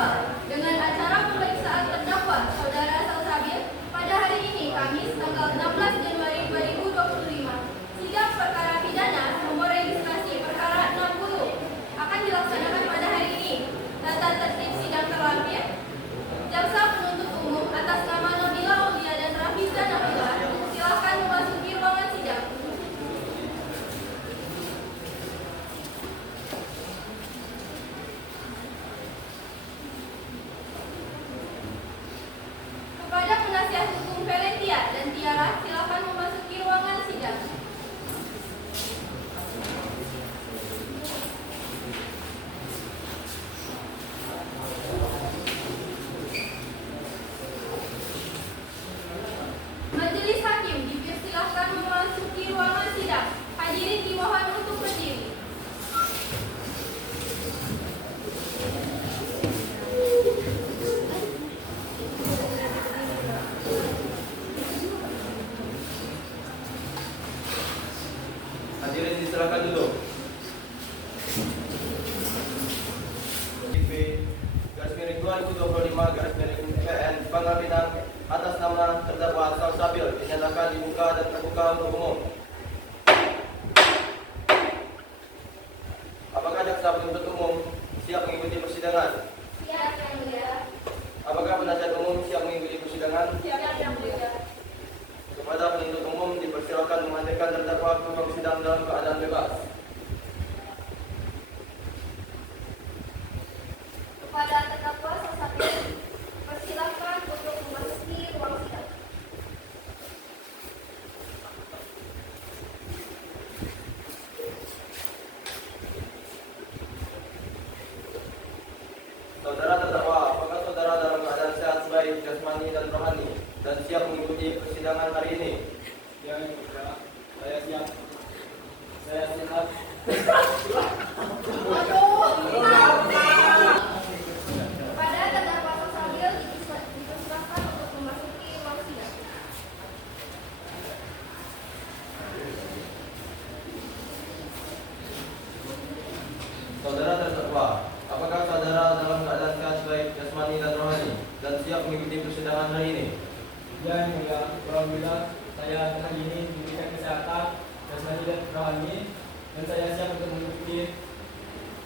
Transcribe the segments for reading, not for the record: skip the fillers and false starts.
jadwal dengan acara pemeriksaan terdakwa Saudara Salsabil pada hari ini Kamis tanggal 16 Januari 2025. Sidang perkara pidana nomor registrasi perkara 60 akan dilaksanakan pada hari ini. Tata tertib sidang terlampir. Jaksa penuntut umum atas nama Nabila Aulia dan Rafiza Nabila silakan memasuki ruangan sidang. Kepada penasihat hukum Valentia dan Tiara silakan memasuki ruangan sidang. Majelis Hakim dipersilahkan memasuki ruangan sidang. Hadirin dimohon untuk berdiri. Hadirin disilakan duduk. Garis miring 2025 garis miring PN Pangkal Pinang atas nama terdakwa Salsabil dinyatakan dibuka dan terbuka untuk umum. Apakah jaksa penuntut umum siap mengikuti persidangan? Siap, Yang Mulia. Apakah penasihat umum siap mengikuti persidangan? Siap, Yang Mulia. Kepada penuntut umum dipersilakan menghadirkan terdakwa ke ruang sidang dalam keadaan bebas. Kepada terdakwa Salsabil, persilakan untuk memasuki ruang sidang. Saudara terdakwa, apakah saudara dalam keadaan sehat baik jasmani dan rohani dan siap mengikuti persidangan hari ini? Ya, saya siap. Saya sehat. Kepada terdakwa Salsabil dipersilakan untuk memasuki ruang sidang. Saudara terdakwa, apakah saudara dalam keadaan sehat baik jasmani dan rohani dan siap mengikuti persidangan hari ini? Ya, Yang Mulia, alhamdulillah saya hari ini diberikan kesehatan jasmani dan rohani dan saya siap untuk mengikuti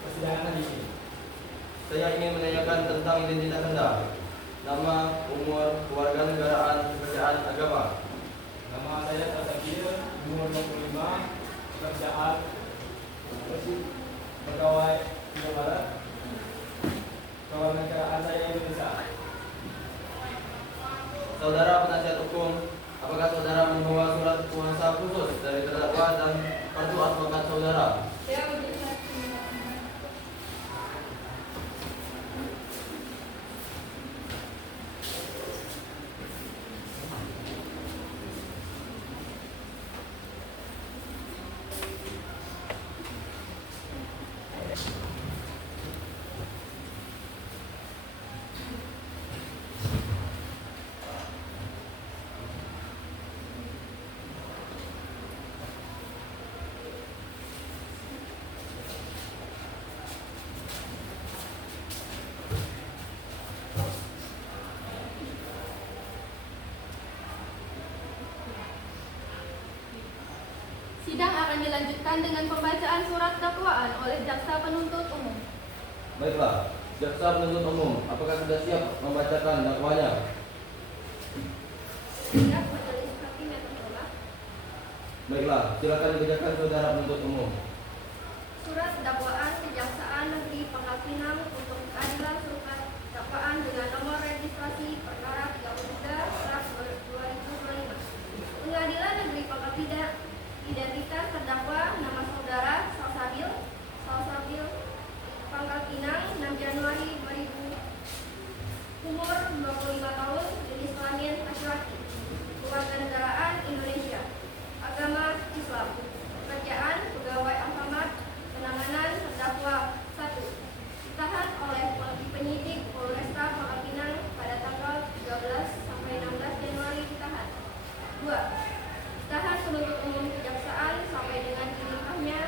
persidangan hari ini. Saya ingin menanyakan tentang identitas Anda, nama, umur, kewarganegaraan, pekerjaan, agama. Nama saya Salsabil, umur 25, pekerjaan pegawai Jawa Barat, kewarganegaraan saya Indonesia. Saudara penasihat hukum, apakah saudara membawa surat kuasa khusus dari terdakwa dan kartu advokat saudara? Ya, Majelis Hakim. Sidang akan dilanjutkan dengan pembacaan surat dakwaan oleh jaksa penuntut umum. Baiklah, jaksa penuntut umum, apakah sudah siap membacakan dakwanya? Siap, Majelis Hakim yang terhormat. Baiklah, silakan dibacakan saudara penuntut umum. Surat dakwaan Kejaksaan Negeri Pangkal Pinang untuk keadilan surat dakwaan dengan nomor registrasi perkara 33/2025. Pengadilan Negeri Pangkal Pinang, identitas terdakwa nama saudara Salsabil Pangkal Pinang 6 Januari 2000, umur 25 tahun, jenis kelamin laki-laki, kewarganegaraan Indonesia, agama Islam, pekerjaan pegawai Alfamart, penanganan terdakwa 1. Ditahan oleh penyidik Polresta Pangkal Pinang pada tanggal 13 sampai 16 Januari ditahan. 2. Ditahan penuntut umum Kejaksaan sampai dengan dilimpahnya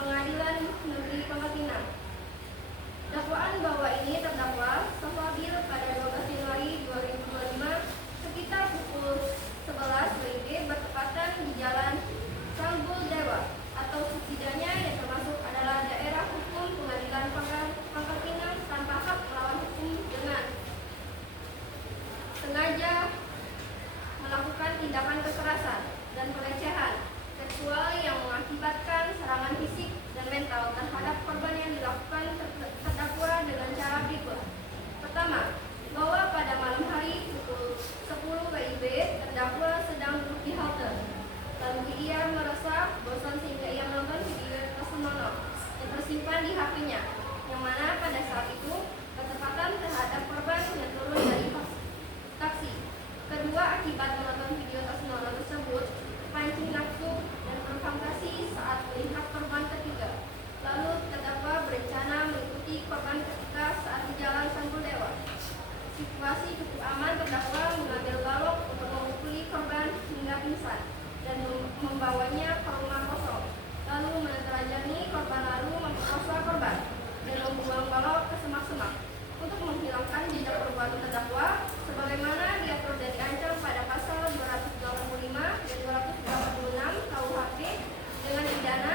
Pengadilan Negeri Pangkal Pinang. Dakwaan bahwa ini terdakwa saat di Jalan Sampul Dewa. Situasi cukup aman, terdakwa mengambil balok untuk memukuli korban hingga pingsan dan membawanya ke rumah kosong, lalu menelanjangi korban lalu memperkosa korban dan membuang balok ke semak-semak untuk menghilangkan jejak perbuatan terdakwa sebagaimana diatur dan diancam pada pasal 285 dan 286 KUHP dengan pidana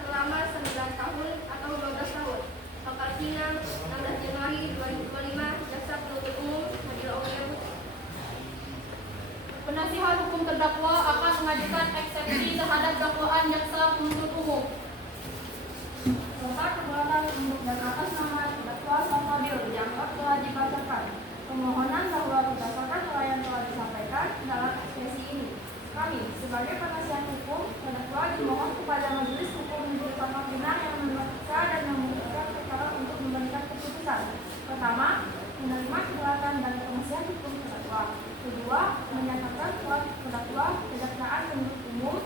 selama 9 tahun atau 12 tahun. Pangkal Pinang, 16 Januari 2025, Jaksa Penuntut Umum, Majelis Oke. Penasihat hukum terdakwa akan mengajukan eksepsi terhadap dakwaan jaksa penuntut umum. Serta perbuatan untuk dan atas nama terdakwa Samuel dianggap telah dibacakan. Permohonan bahwa berdasarkan hal yang telah disampaikan dalam ekspresi ini, kami sebagai penasihat hukum terdakwa dimohon kepada Majelis Hukum Negeri Pangkal Pinang yang memeriksa dan memutuskan perkara untuk memberikan keputusan. Pertama, menerima keberatan dari penasihat hukum terdakwa. Kedua, menyatakan bahwa terdakwa kejaksaan penuntut umum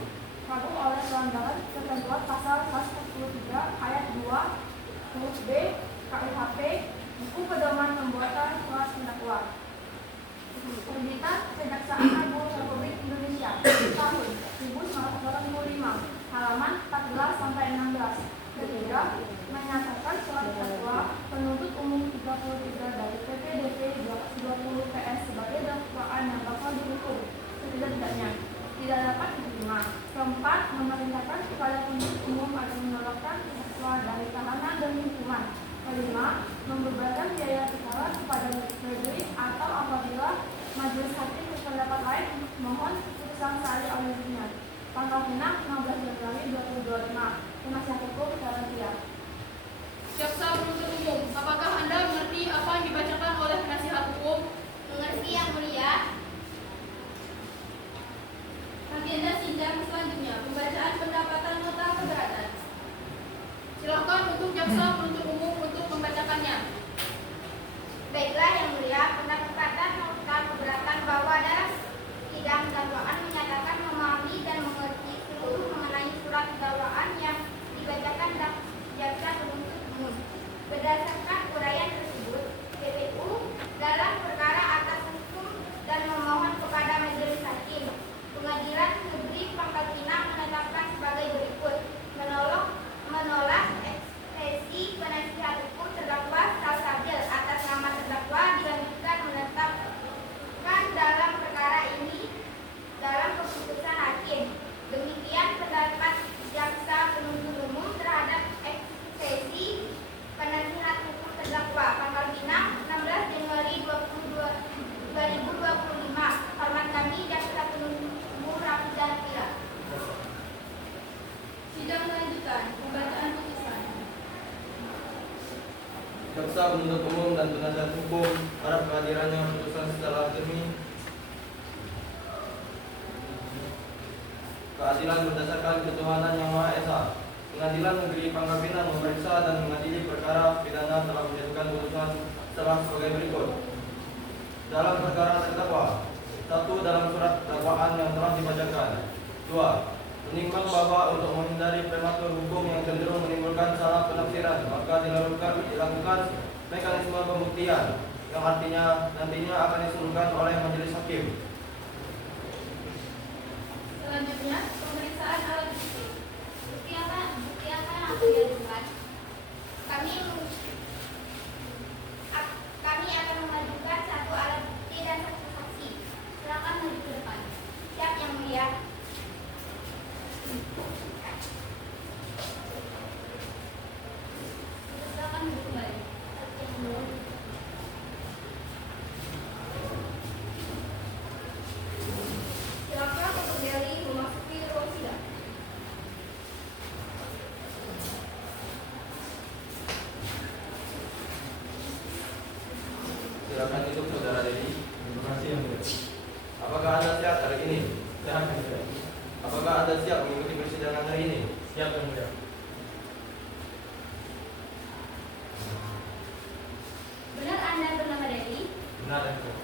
ragu oleh pelanggaran ketentuan pasal 143 ayat 2 huruf B KUHP Buku Pedoman Pembuatan Surat Terdakwa. Terbitan Kejaksaan Agung Republik Indonesia tahun 1945 halaman 14 sampai 16. Ketiga, menyatakan surat terdakwa penuntut umum 33 dari PPDP 220 PS sebagai dakwaan yang bakal dihukum setidak-tidaknya tidak dapat diterima. Keempat, memerintahkan kepada penuntut umum agar menolakkan terdakwa dari tahanan dan hukuman. Kelima, membebankan biaya perkara kepada negeri atau apabila majelis hakim berpendapat lain mohon keputusan sehari oleh dirinya. Pangkal Pinang 15 Januari 2025. Penasihat hukum Karantia. Jaksa penuntut umum, apakah Anda mengerti apa yang dibacakan oleh penasihat hukum? Mengerti yang mulia. Agenda sidang selanjutnya, pembacaan pendapatan nota keberatan. Silakan untuk jaksa penuntut umum untuk membacakannya. Baiklah yang mulia, pendapatan nota keberatan bahwa dalam sidang dakwaan menyatakan memahami dan mengerti seluruh mengenai surat dakwaan yang dibacakan jaksa penuntut umum. Berdasarkan uraian tersebut, PPU dalam perkara atas hukum dan memohon kepada majelis hakim Pengadilan Negeri Pangkal Pinang menetapkan sebagai berikut: menolak ekspresi penasihat hukum terdakwa Salsabil atas nama terdakwa dilanjutkan menetapkan dalam perkara ini dalam keputusan hakim. Demikian pendapat jaksa penuntut umum terhadap ekspresi penasihat hukum terdakwa Pangkal Pinang 16 Januari 2025. Hormat kami jaksa penuntut umum Rafidah Tila. Sidang lanjutan, pembacaan putusan. Jaksa penuntut umum dan penasihat hukum harap kehadirannya putusan secara jernih, keadilan berdasarkan ketuhanan yang Maha Esa. Pengadilan Negeri Pangkal Pinang memeriksa dan mengadili perkara pidana telah menjatuhkan putusan sebagai berikut. Dalam perkara terdakwa, 1. Dalam surat dakwaan yang telah dibacakan. 2. Menimbang bahwa untuk menghindari prematur hukum yang cenderung menimbulkan salah penafsiran, maka dilakukan mekanisme pembuktian yang artinya nantinya akan disuruhkan oleh majelis hakim. Selanjutnya, pemeriksaan alat bukti. Bukti apa yang akan diajukan? Kami akan mengajukan 1 alat bukti dan 1 saksi. Silakan maju ke depan. Siap yang mulia. Silakan maju kembali. Silakan untuk Deli memasuki ruang sidang. Silakan duduk saudara Dedi. Terima kasih yang mulia. Apakah Anda siap hari ini? Siap yang mulia. Apakah Anda siap mengikuti persidangan hari ini? Siap yang mulia. Benar Anda bernama Deli? Benar yang mulia.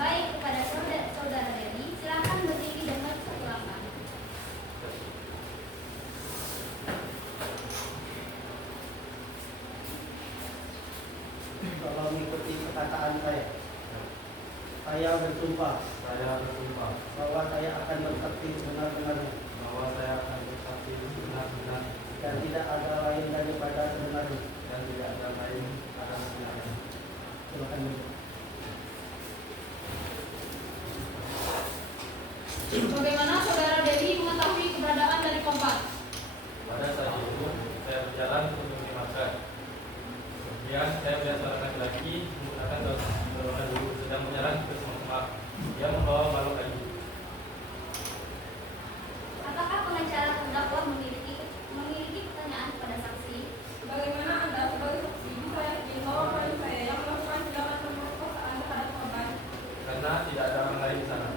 Baik, kepada saudara Deli, silakan berdiri dan maju 1 langkah. bahwa mengikuti perkataan saya. Saya bersumpah bahwa saya akan bersaksi sebenar-benarnya bahwa saya akan bersaksi benar-benar dan tidak ada lain daripada sebenarnya. dan tidak ada lain pada sebenarnya. Silakan. Bagaimana saudara Dedi mengetahui keberadaan dari Kompas? Pada saat itu saya berjalan untuk minimarket. Kemudian saya melihat seorang laki-laki menggunakan dorongan dulu sedang berjalan ke semak. Dia membawa balok kayu. Apakah pengacara terdakwa memiliki pertanyaan kepada saksi? Bagaimana Anda sebagai saksi bisa yakin bahwa klien saya yang melakukan tindakan pemerkosaan terhadap korban? Karena tidak ada orang lain di sana.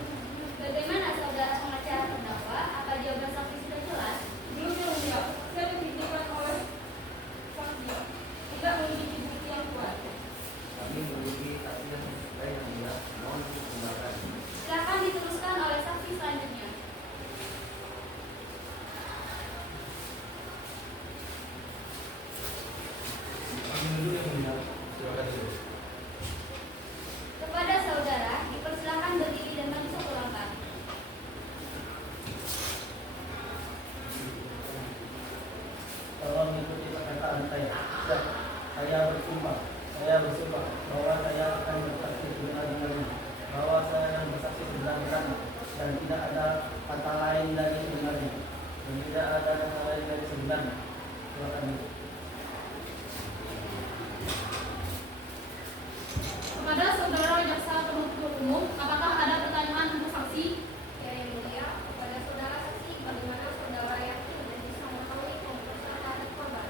Bagaimana saudara pengacara terdakwa? Apa jawaban saksi sudah jelas? Belum yang mulia, saya dibuktikan oleh saksi tidak memiliki bukti yang kuat. Kami memiliki saksi dan saksi yang mulia, mohon dikembangkan. Silakan diteruskan oleh saksi selanjutnya. Kami dulu yang mulia, silakan dulu. Kepada saudara, dipersilakan berdiri dan maju satu langkah. Bahwa mengikuti perkataan saya. Saya bersumpah bahwa saya akan bersaksi sebenar-benarnya, bahwa saya akan bersaksi sebenar-benarnya dan tidak ada kata lain dari sebenarnya. Dan tidak ada kata lain dari sebenarnya. Silakan. Kepada saudara jaksa penuntut umum, apakah ada pertanyaan untuk saksi? Ya, yang mulia, kepada saudara saksi, bagaimana saudara yakin dan bisa mengetahui pemerkosaan terhadap korban?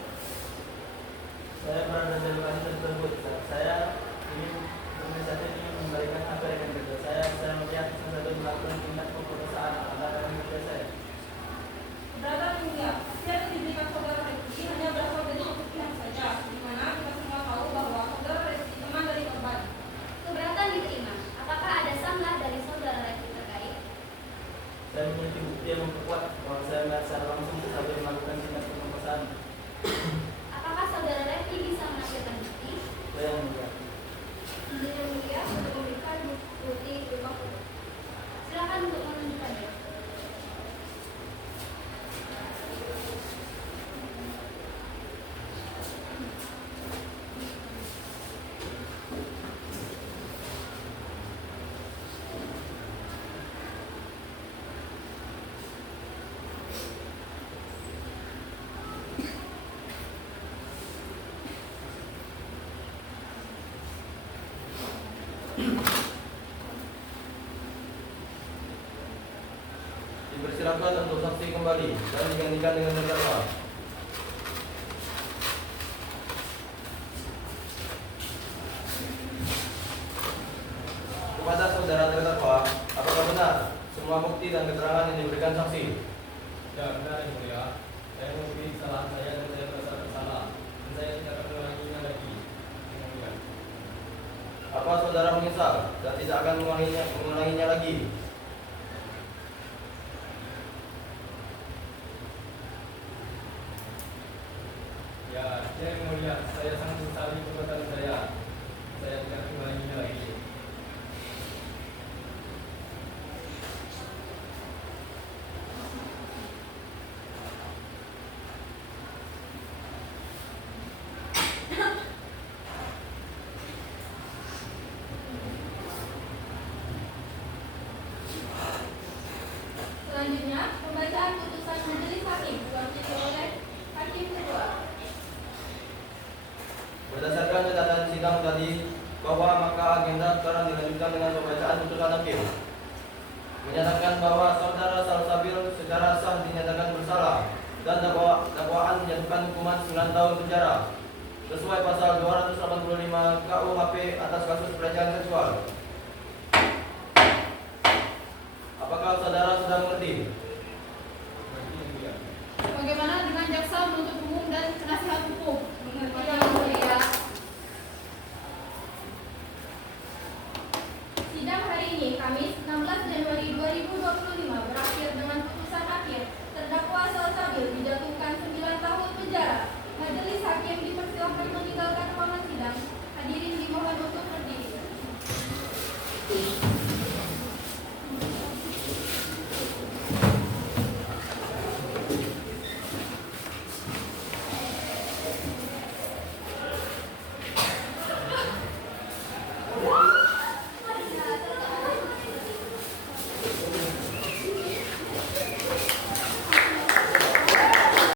Saya berada di lokasi tersebut. Saya ingin memberikan apa yang kerja saya melihat sesuatu melakukan tindak pemerkosaan terhadap kerja saya. Keberatan yang mulia, saksian yang diberikan saudara Resti hanya berasal dari satu pihak saja, di mana kita semua tahu bahwa saudara Resti teman dari korban. Keberatan diterima. Apakah ada salah dari saudara Resti terkait? Saya memiliki bukti yang memperkuat bahwa saya melihat secara langsung sampai melakukan tindak pemerkosaan. Apakah saudara Resti bisa menampilkan bukti? Saya yang mulia. Yang mulia sudah memberikan bukti berupa foto. Silakan untuk menunjukkannya. Dipersilakan untuk saksi kembali dan digantikan dengan terdakwa. Kepada saudara terdakwa, apakah benar semua bukti dan keterangan yang diberikan saksi? Ya benar yang mulia. Saya mengakui kesalahan saya dan saya merasa bersalah. Dan saya tidak akan mengulanginya lagi. Yang mulia. Apa saudara menyesal dan tidak akan mengulanginya lagi? Ya, yang mulia, saya sangat menyesali perbuatan saya. Saya tidak akan mengulanginya lagi. Selanjutnya, pembacaan putusan majelis hakim diwakili oleh hakim ketua. Berdasarkan catatan sidang tadi, bahwa maka agenda sekarang dilanjutkan dengan pembacaan putusan hakim. Menyatakan bahwa saudara Salsabil secara sah dinyatakan bersalah dan dakwaan menjatuhkan hukuman 9 tahun penjara sesuai pasal 2